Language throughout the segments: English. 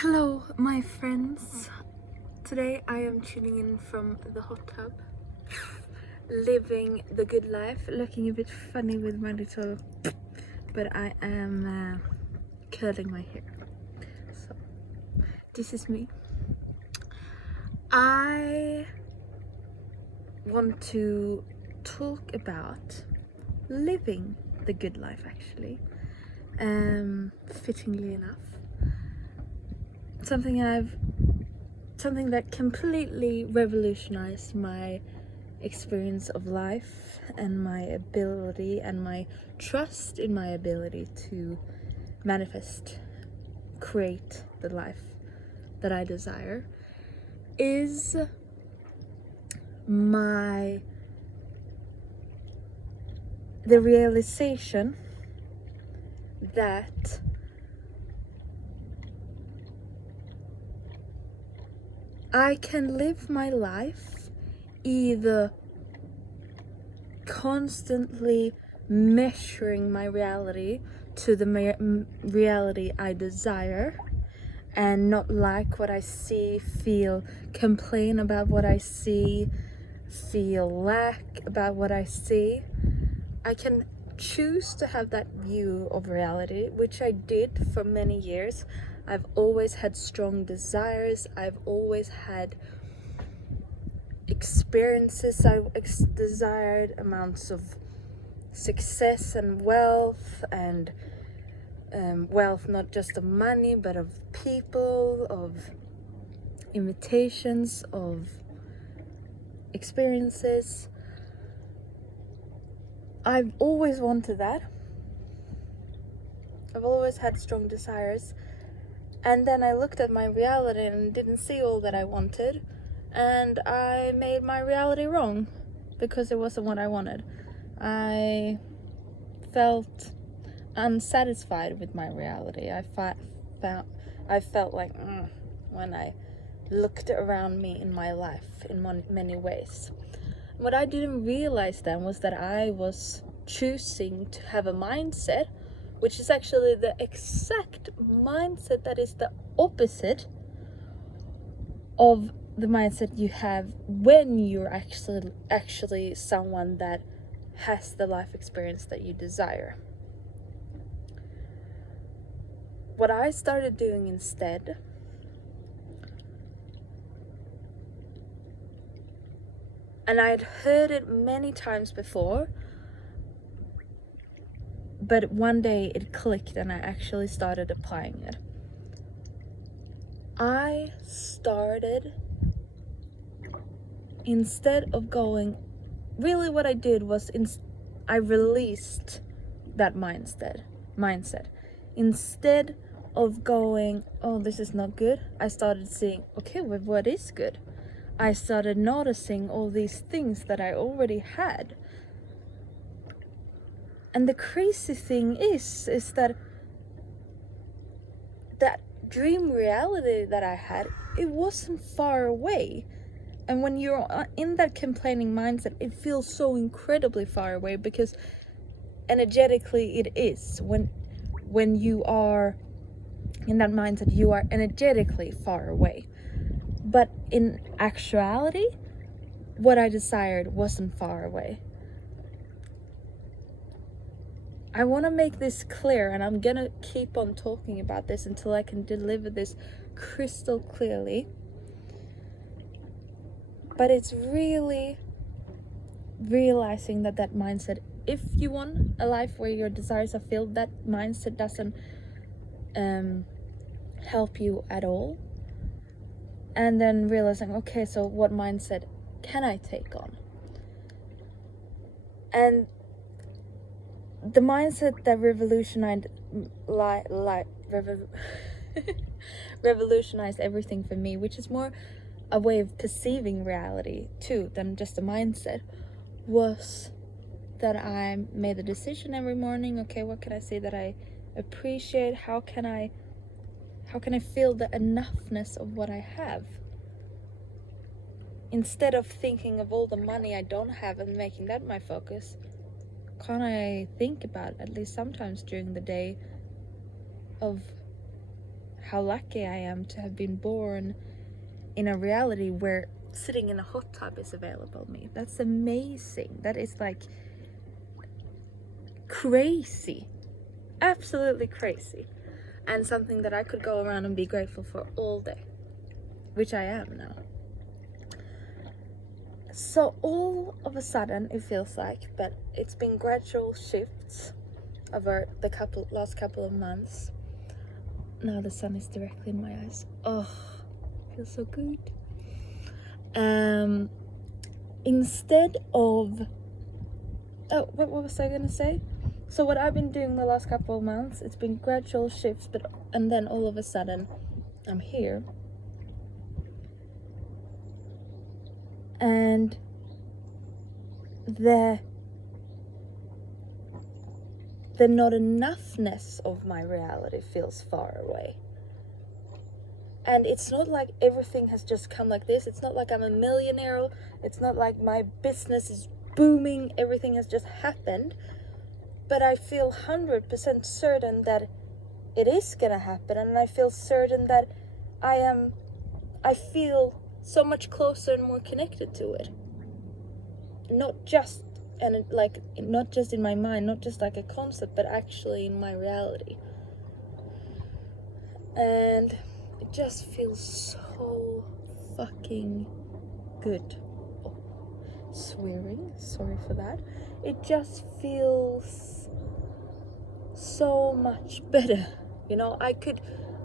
Hello, my friends. Today I am tuning in from the hot tub, living the good life, looking a bit funny with my little, but I am curling my hair. So, this is me. I want to talk about living the good life, actually. Fittingly enough. Something that completely revolutionized my experience of life and my ability and my trust in my ability to manifest, create the life that I desire is the realization that I can live my life either constantly measuring my reality to the reality I desire and not like what I see, feel, complain about what I see, feel lack about what I see. I can choose to have that view of reality, which I did for many years. I've always had strong desires. I've always had experiences. I desired amounts of success and wealth, and wealth not just of money but of people, of invitations, of experiences. I've always wanted that. I've always had strong desires, and then I looked at my reality and didn't see all that I wanted, and I made my reality wrong because it wasn't what I wanted. I felt unsatisfied with my reality. I felt like when I looked around me in my life in many ways. What I didn't realize then was that I was choosing to have a mindset which is actually the exact mindset that is the opposite of the mindset you have when you're actually someone that has the life experience that you desire. What I started doing instead and I'd heard it many times before, but one day it clicked and I actually started applying it. I started, instead of going, really what I did was I released that mindset. Instead of going, oh, this is not good, I started seeing, okay, well, what is good? I started noticing all these things that I already had. And the crazy thing is that dream reality that I had, it wasn't far away. And when you're in that complaining mindset, it feels so incredibly far away, because energetically it is. When you are in that mindset, you are energetically far away. But in actuality, what I desired wasn't far away. I want to make this clear, and I'm gonna keep on talking about this until I can deliver this crystal clearly. But it's really realizing that mindset, if you want a life where your desires are filled, that mindset doesn't help you at all. And then realizing, okay, so what mindset can I take on? And the mindset that revolutionized revolutionized everything for me, which is more a way of perceiving reality too than just a mindset, was that I made the decision every morning, okay, what can I say that I appreciate? How can I feel the enoughness of what I have? Instead of thinking of all the money I don't have and making that my focus, can't I think about, at least sometimes during the day, of how lucky I am to have been born in a reality where sitting in a hot tub is available to me. That's amazing. That is like crazy, absolutely crazy, and something that I could go around and be grateful for all day, which I am now. So all of a sudden it feels like, but it's been gradual shifts over the last couple of months. Now the sun is directly in my eyes. Oh, feels so good. Instead of what was I gonna say? So what I've been doing the last couple of months, it's been gradual shifts, and then all of a sudden I'm here. And the not enoughness of my reality feels far away. And it's not like everything has just come like this. It's not like I'm a millionaire. It's not like my business is booming. Everything has just happened. But I feel 100% certain that it is gonna happen. And I feel certain that I feel so much closer and more connected to it. Not just in my mind, not just like a concept, but actually in my reality. And it just feels so fucking good. Oh, swearing, sorry for that. It just feels so much better. You know, I could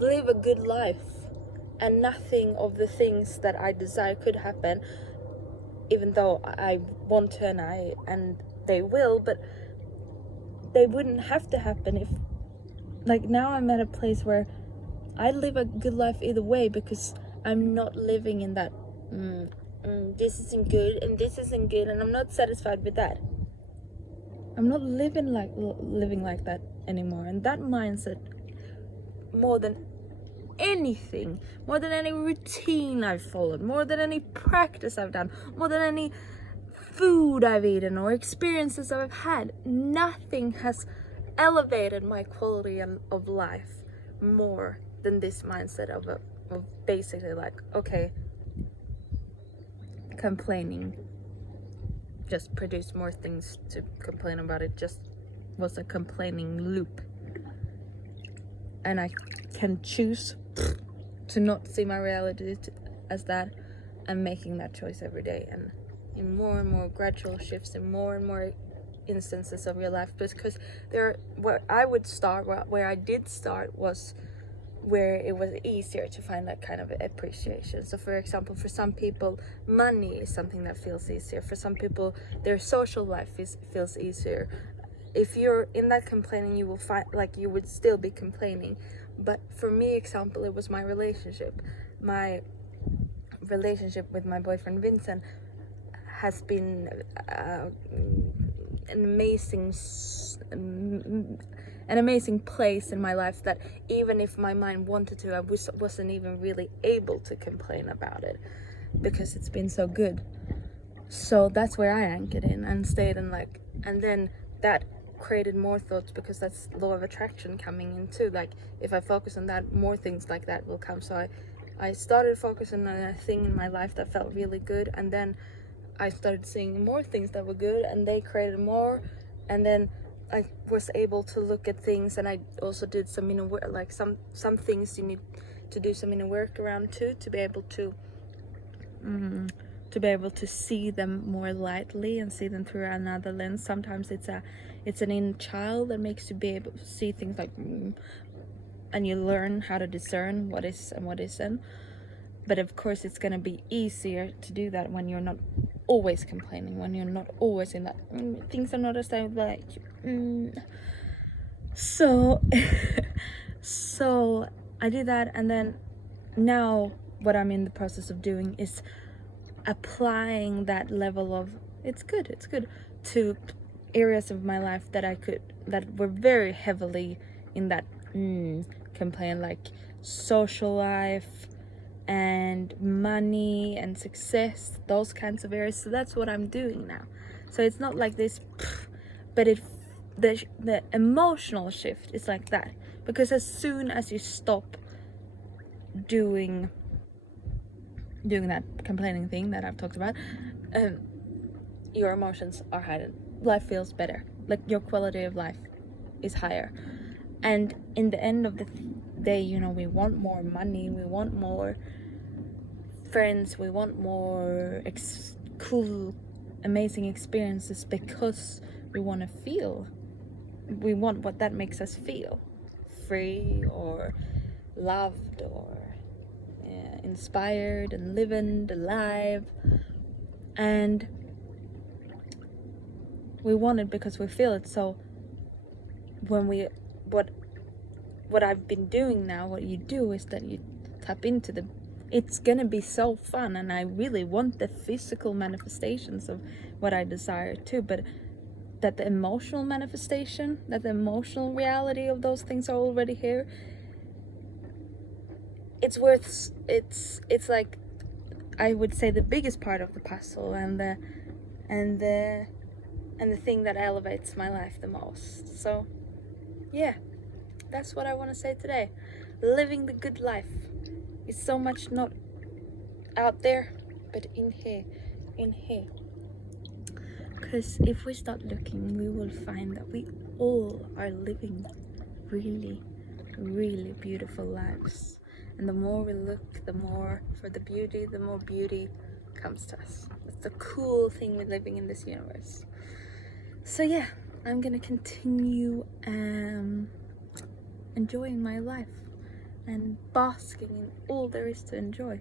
live a good life and nothing of the things that I desire could happen, even though I want to and they will, but they wouldn't have to happen if, like, now I'm at a place where I live a good life either way, because I'm not living in that this isn't good and this isn't good and I'm not satisfied with that. I'm not living like that anymore. And that mindset, more than anything, more than any routine I've followed, more than any practice I've done, more than any food I've eaten or experiences I've had, nothing has elevated my quality of life more than this mindset of basically like, okay, complaining just produced more things to complain about. It just was a complaining loop, and I can choose to not see my reality as that, and making that choice every day, and in more and more gradual shifts, in more and more instances of your life. Because where I did start was where it was easier to find that kind of appreciation. So for example, for some people, money is something that feels easier. For some people, their social life feels easier. If you're in that complaining, you will find, like, you would still be complaining. But for me, example, it was my relationship. My relationship with my boyfriend Vincent has been an amazing place in my life, that even if my mind wanted to, I wasn't even really able to complain about it, because it's been so good. So that's where I anchored in and stayed in, like, and then that created more thoughts, because that's law of attraction coming in too. Like, if I focus on that, more things like that will come. So I started focusing on a thing in my life that felt really good, and then I started seeing more things that were good, and they created more. And then I was able to look at things, and I also did some inner work, like some things you need to do some inner work around too, to be able to see them more lightly and see them through another lens. Sometimes it's an inner child that makes you be able to see things like, and you learn how to discern what is and what isn't. But of course, it's gonna be easier to do that when you're not always complaining, when you're not always in that things are not as I like. So I did that, and then now what I'm in the process of doing is applying that level of it's good to areas of my life that were very heavily in that complain, like social life and money and success, those kinds of areas. So that's what I'm doing now. So it's not like this, but the emotional shift is like that, because as soon as you stop doing that complaining thing that I've talked about, your emotions are heightened. Life feels better. Like, your quality of life is higher. And in the end of the day, you know, we want more money, we want more friends, we want more cool, amazing experiences, because we want to feel. We want what that makes us feel. Free, or loved, or inspired, and living, alive. And we want it because we feel it. So when what I've been doing now, what you do is that you tap into it's gonna be so fun, and I really want the physical manifestations of what I desire too, but that the emotional manifestation, that the emotional reality of those things are already here. It's like, I would say, the biggest part of the puzzle, and the thing that elevates my life the most. So yeah, that's what I want to say today. Living the good life is so much not out there, but in here. Because if we start looking, we will find that we all are living really, really beautiful lives. And the more we look, the more for the beauty, the more beauty comes to us. That's the cool thing with living in this universe. So yeah, I'm gonna continue enjoying my life and basking in all there is to enjoy.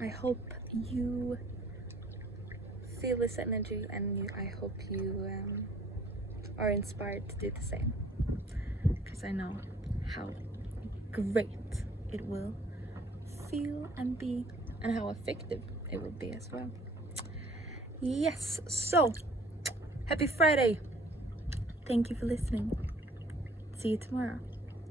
I hope you feel this energy, and I hope you are inspired to do the same, because I know how great it will feel and be, and how effective it will be as well. Yes, so happy Friday. Thank you for listening. See you tomorrow.